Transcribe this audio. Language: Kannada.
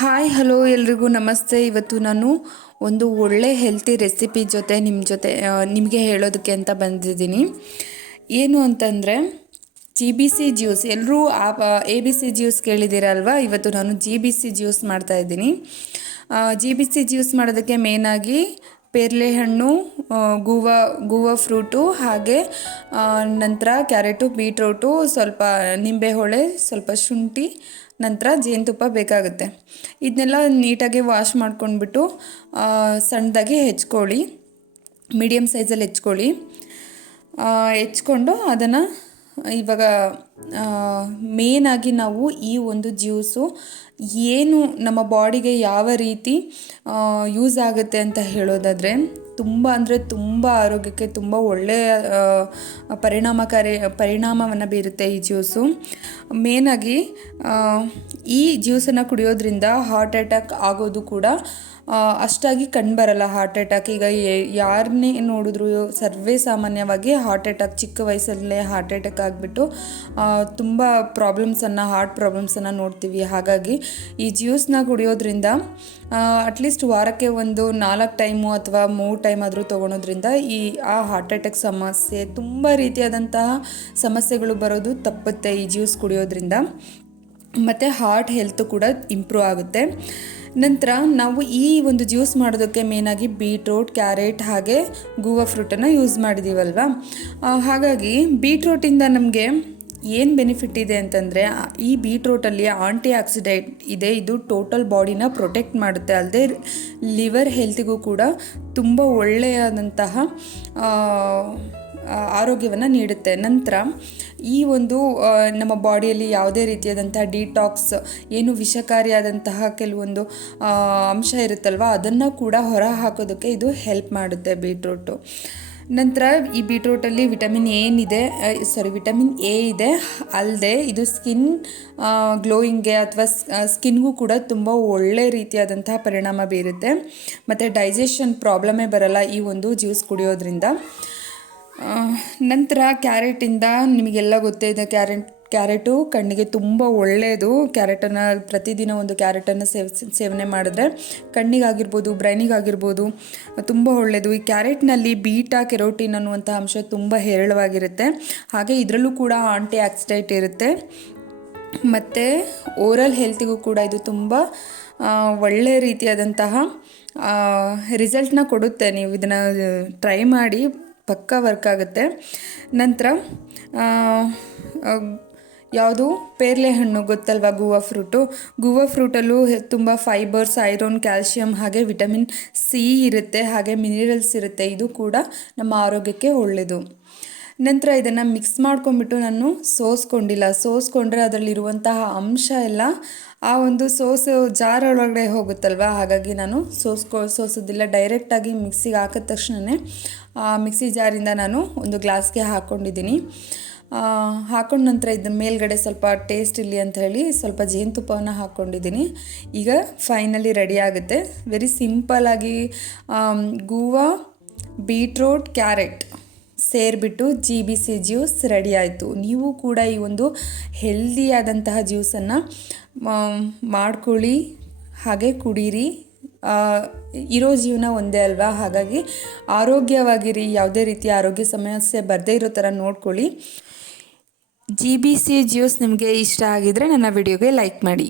ಹಾಯ್ ಹಲೋ ಎಲ್ರಿಗೂ ನಮಸ್ತೆ. ಇವತ್ತು ನಾನು ಒಂದು ಒಳ್ಳೆ ಹೆಲ್ತಿ ರೆಸಿಪಿ ಜೊತೆ ನಿಮ್ಮ ಜೊತೆ ನಿಮಗೆ ಹೇಳೋದಕ್ಕೆ ಅಂತ ಬಂದಿದ್ದೀನಿ. ಏನು ಅಂತಂದರೆ ಜಿ ಬಿ ಸಿ ಜ್ಯೂಸ್ ಎಲ್ಲರೂ ಆ ಎ ಬಿ ಸಿ ಜ್ಯೂಸ್ ಕೇಳಿದ್ದೀರಲ್ವಾ ಇವತ್ತು ನಾನು ಜಿ ಬಿ ಸಿ ಜ್ಯೂಸ್ ಮಾಡ್ತಾಯಿದ್ದೀನಿ ಜಿ ಬಿ ಸಿ ಜ್ಯೂಸ್ ಮಾಡೋದಕ್ಕೆ ಮೇನಾಗಿ ಪೇರ್ಲೆ ಹಣ್ಣು ಗೂವ ಗೂವ ಫ್ರೂಟು ಹಾಗೆ ನಂತರ ಕ್ಯಾರೆಟು ಬೀಟ್ರೋಟು ಸ್ವಲ್ಪ ನಿಂಬೆ ಹೊಳೆ ಸ್ವಲ್ಪ ಶುಂಠಿ ನಂತರ ಜೇನುತುಪ್ಪ ಬೇಕಾಗುತ್ತೆ. ಇದನ್ನೆಲ್ಲ ನೀಟಾಗಿ ವಾಶ್ ಮಾಡ್ಕೊಂಡ್ಬಿಟ್ಟು ಸಣ್ಣದಾಗಿ ಹೆಚ್ಕೊಳ್ಳಿ. ಮೀಡಿಯಮ್ ಸೈಜಲ್ಲಿ ಹೆಚ್ಕೊಳ್ಳಿ. ಹೆಚ್ಕೊಂಡು ಅದನ್ನು, ಇವಾಗ ಮೇನಾಗಿ ನಾವು ಈ ಒಂದು ಜ್ಯೂಸು ಏನು ನಮ್ಮ ಬಾಡಿಗೆ ಯಾವ ರೀತಿ ಯೂಸ್ ಆಗುತ್ತೆ ಅಂತ ಹೇಳೋದಾದರೆ ತುಂಬ ಅಂದರೆ ತುಂಬ ಆರೋಗ್ಯಕ್ಕೆ ತುಂಬ ಒಳ್ಳೆಯ ಪರಿಣಾಮಕಾರಿ, ಪರಿಣಾಮವನ್ನು ಬೀರುತ್ತೆ ಈ ಜ್ಯೂಸು. ಮೇನಾಗಿ ಈ ಜ್ಯೂಸನ್ನು ಕುಡಿಯೋದ್ರಿಂದ ಹಾರ್ಟ್ ಅಟ್ಯಾಕ್ ಆಗೋದು ಕೂಡ ಅಷ್ಟಾಗಿ ಕಂಡುಬರಲ್ಲ ಹಾರ್ಟ್ ಅಟ್ಯಾಕ್ ಈಗ ಯಾರನ್ನೇ ನೋಡಿದ್ರು ಸರ್ವೇ ಸಾಮಾನ್ಯವಾಗಿ ಹಾರ್ಟ್ ಅಟ್ಯಾಕ್ ಚಿಕ್ಕ ವಯಸ್ಸಲ್ಲೇ ಹಾರ್ಟ್ ಅಟ್ಯಾಕ್ ಆಗಿಬಿಟ್ಟು ತುಂಬ ಪ್ರಾಬ್ಲಮ್ಸನ್ನು ಹಾರ್ಟ್ ಪ್ರಾಬ್ಲಮ್ಸನ್ನು ನೋಡ್ತೀವಿ. ಹಾಗಾಗಿ ಈ ಜ್ಯೂಸ್ನ ಕುಡಿಯೋದ್ರಿಂದ ಅಟ್ಲೀಸ್ಟ್ ವಾರಕ್ಕೆ ಒಂದು ನಾಲ್ಕು ಟೈಮು ಅಥವಾ ಮೂರು ಟೈಮ್ ಆದರೂ ತೊಗೊಳೋದ್ರಿಂದ ಈ, ಆ ಹಾರ್ಟ್ ಅಟ್ಯಾಕ್ ಸಮಸ್ಯೆ ತುಂಬ ರೀತಿಯಾದಂತಹ ಸಮಸ್ಯೆಗಳು ಬರೋದು ತಪ್ಪುತ್ತೆ ಈ ಜ್ಯೂಸ್ ಕುಡಿಯೋದ್ರಿಂದ. ಮತ್ತು ಹಾರ್ಟ್ ಹೆಲ್ತ್ ಕೂಡ ಇಂಪ್ರೂವ್ ಆಗುತ್ತೆ. ನಂತರ ನಾವು ಈ ಒಂದು ಜ್ಯೂಸ್ ಮಾಡೋದಕ್ಕೆ ಮೇನಾಗಿ ಬೀಟ್ರೋಟ್ ಕ್ಯಾರೆಟ್ ಹಾಗೆ ಗೂವಾ ಫ್ರೂಟನ್ನು ಯೂಸ್ ಮಾಡಿದ್ದೀವಲ್ವ ಹಾಗಾಗಿ ಬೀಟ್ರೋಟಿಂದ ನಮಗೆ ಏನು ಬೆನಿಫಿಟ್ ಇದೆ ಅಂತಂದರೆ ಈ ಬೀಟ್ರೋಟಲ್ಲಿ ಆಂಟಿ ಆಕ್ಸಿಡೆಂಟ್ ಇದೆ. ಇದು ಟೋಟಲ್ ಬಾಡಿನ ಪ್ರೊಟೆಕ್ಟ್ ಮಾಡುತ್ತೆ. ಅಲ್ಲದೆ ಲಿವರ್ ಹೆಲ್ತಿಗೂ ಕೂಡ ತುಂಬ ಒಳ್ಳೆಯದಂತಹ ಆರೋಗ್ಯವನ್ನು ನೀಡುತ್ತೆ. ನಂತರ ಈ ಒಂದು ನಮ್ಮ ಬಾಡಿಯಲ್ಲಿ ಯಾವುದೇ ರೀತಿಯಾದಂತಹ ಡಿಟಾಕ್ಸ್ ಏನು ವಿಷಕಾರಿಯಾದಂತಹ ಕೆಲವೊಂದು ಅಂಶ ಇರುತ್ತಲ್ವ, ಅದನ್ನು ಕೂಡ ಹೊರ ಹಾಕೋದಕ್ಕೆ ಇದು ಹೆಲ್ಪ್ ಮಾಡುತ್ತೆ ಬೀಟ್ರೂಟು ನಂತರ ಈ ಬೀಟ್ರೂಟಲ್ಲಿ ವಿಟಮಿನ್ ಏನಿದೆ ಸಾರಿ ವಿಟಮಿನ್ ಎ ಇದೆ ಅಲ್ಲದೆ ಇದು ಸ್ಕಿನ್ ಗ್ಲೋಯಿಂಗ್ಗೆ ಅಥವಾ ಸ್ಕಿನ್ಗೂ ಕೂಡ ತುಂಬ ಒಳ್ಳೆ ರೀತಿಯಾದಂತಹ ಪರಿಣಾಮ ಬೀರುತ್ತೆ. ಮತ್ತು ಡೈಜೆಷನ್ ಪ್ರಾಬ್ಲಮೇ ಬರಲ್ಲ ಈ ಒಂದು ಜ್ಯೂಸ್ ಕುಡಿಯೋದ್ರಿಂದ. ನಂತರ ಕ್ಯಾರೆಟಿಂದ ನಿಮಗೆಲ್ಲ ಗೊತ್ತೇ ಇದೆ ಕ್ಯಾರೆಟ್, ಕ್ಯಾರೆಟು ಕಣ್ಣಿಗೆ ತುಂಬ ಒಳ್ಳೆಯದು ಕ್ಯಾರೆಟನ್ನು ಪ್ರತಿದಿನ ಒಂದು ಕ್ಯಾರೆಟನ್ನು ಸೇವ್, ಸೇವನೆ ಮಾಡಿದ್ರೆ ಕಣ್ಣಿಗಾಗಿರ್ಬೋದು, ಬ್ರೈನಿಗಾಗಿರ್ಬೋದು, ತುಂಬ ಒಳ್ಳೆಯದು ಈ ಕ್ಯಾರೆಟ್ನಲ್ಲಿ ಬೀಟಾ ಕೆರೋಟಿನ್ ಅನ್ನುವಂಥ ಅಂಶ ತುಂಬ ಹೇರಳವಾಗಿರುತ್ತೆ. ಹಾಗೆ ಇದರಲ್ಲೂ ಕೂಡ ಆಂಟಿ ಆಕ್ಸಿಡೆಂಟ್ ಇರುತ್ತೆ. ಮತ್ತು ಓರಲ್ ಹೆಲ್ತಿಗೂ ಕೂಡ ಇದು ತುಂಬ ಒಳ್ಳೆಯ ಒಳ್ಳೆ ರೀತಿಯಾದಂತಹ ರಿಸಲ್ಟ್ನ ಕೊಡುತ್ತೆ. ನೀವು ಇದನ್ನು ಟ್ರೈ ಮಾಡಿ. ಪಕ್ಕಾ ವರ್ಕ್ ಆಗುತ್ತೆ. ನಂತರ ಯಾವುದು ಪೇರ್ಲೆ ಹಣ್ಣು ಗೊತ್ತಲ್ವ, ಗೂವಾ ಫ್ರೂಟು? ಗೂವಾ ಫ್ರೂಟಲ್ಲೂ ತುಂಬ ಫೈಬರ್ಸ್ ಐರನ್ ಕ್ಯಾಲ್ಶಿಯಂ ಹಾಗೆ ವಿಟಮಿನ್ ಸಿ ಇರುತ್ತೆ, ಹಾಗೆ ಮಿನರಲ್ಸ್ ಇರುತ್ತೆ. ಇದು ಕೂಡ ನಮ್ಮ ಆರೋಗ್ಯಕ್ಕೆ ಒಳ್ಳೆಯದು ನಂತರ ಇದನ್ನು ಮಿಕ್ಸ್ ಮಾಡ್ಕೊಂಡ್ಬಿಟ್ಟು ನಾನು ಸೋಸ್ಕೊಂಡಿಲ್ಲ. ಸೋಸ್ಕೊಂಡ್ರೆ ಅದರಲ್ಲಿರುವಂತಹ ಅಂಶ ಎಲ್ಲ ಆ ಒಂದು ಸೋಸು ಜಾರ್ ಒಳಗಡೆ ಹೋಗುತ್ತಲ್ವ? ಹಾಗಾಗಿ ನಾನು ಸೋಸ್ಕೊ, ಸೋಸೋದಿಲ್ಲ. ಡೈರೆಕ್ಟಾಗಿ ಮಿಕ್ಸಿಗೆ ಹಾಕಿದ ತಕ್ಷಣವೇ ಆ ಮಿಕ್ಸಿ ಜಾರಿಂದ ನಾನು ಒಂದು ಗ್ಲಾಸ್ಗೆ ಹಾಕ್ಕೊಂಡಿದ್ದೀನಿ ಹಾಕೊಂಡ ನಂತರ ಇದು ಮೇಲ್ಗಡೆ ಸ್ವಲ್ಪ ಟೇಸ್ಟ್ ಇರಲಿ ಅಂತ ಹೇಳಿ ಸ್ವಲ್ಪ ಜೇನುತುಪ್ಪವನ್ನು ಹಾಕ್ಕೊಂಡಿದ್ದೀನಿ ಈಗ ಫೈನಲಿ ರೆಡಿ ಆಗುತ್ತೆ. ವೆರಿ ಸಿಂಪಲ್ಲಾಗಿ guava beetroot carrot ಸೇರಿಬಿಟ್ಟು G B C juice ready ಆಯಿತು. ನೀವು ಕೂಡ ಈ ಒಂದು ಹೆಲ್ದಿಯಾದಂತಹ ಜ್ಯೂಸನ್ನು ಮಾಡ್ಕೊಳ್ಳಿ, ಹಾಗೆ ಕುಡೀರಿ. ಇರೋ ಜೀವನ ಒಂದೇ ಅಲ್ವಾ? ಹಾಗಾಗಿ ಆರೋಗ್ಯವಾಗಿರಿ. ಯಾವುದೇ ರೀತಿಯ ಆರೋಗ್ಯ ಸಮಸ್ಯೆ ಬರದೇ ಇರೋ ಥರ ನೋಡ್ಕೊಳ್ಳಿ. ಜಿ ಬಿ ಸಿ ಜ್ಯೂಸ್ ನಿಮಗೆ ಇಷ್ಟ ಆಗಿದ್ದರೆ ನನ್ನ ವಿಡಿಯೋಗೆ ಲೈಕ್ ಮಾಡಿ.